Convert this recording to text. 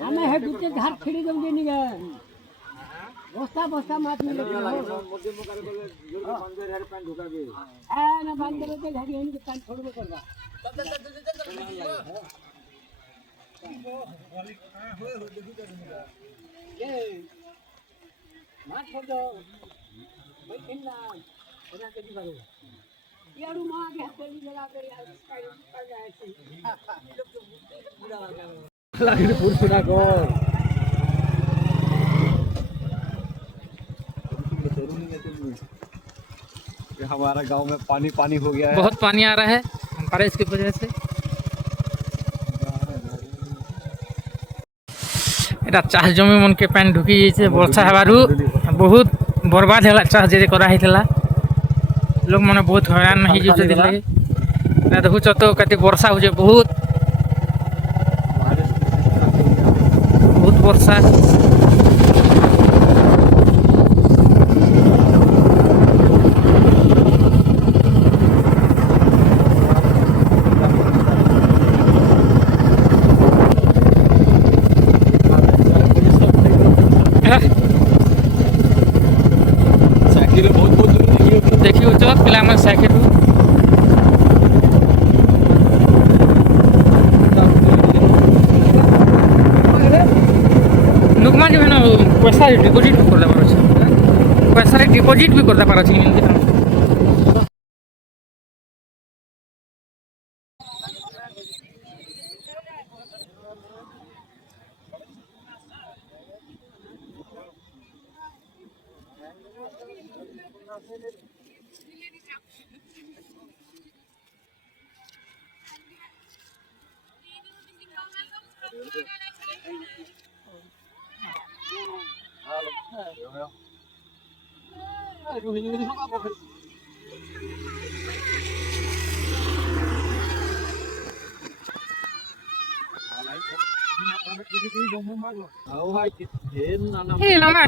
हमें है दूसरे घर खड़ी दूंगी नहीं है बस्ता बस्ता मार मिले है ना बंद करे तो घर यहीं के कान छोड़ दो करवा ये मार छोड़ दो भाई किन्ना बना के दिखाओ यार मां के हाथ में लगा कर यार कर जाए थे लोग तो बुरा लगा लगे पुरुष ना को हमारा गांव में पानी पानी हो गया है, बहुत पानी आ रहा है बारिश की वजह से। এটা চাষ জমি মনকে পানি ঢুকি যাইছে বর্ষা হেবারু বহুত বরবাদ হেলা চাষ যে করা হইতলা লোক মানে বহুত হয়রান হই যাচ্ছে দিলে না দেখুছ তো কত বর্ষা হচ্ছে বহুত বহুত বর্ষা देखिए चौथ पिला में साइकिल नुकमान जो है ना पैसा डिपॉजिट भी करता पारो पैसा डिपॉजिट भी करता पारो Hey, lama.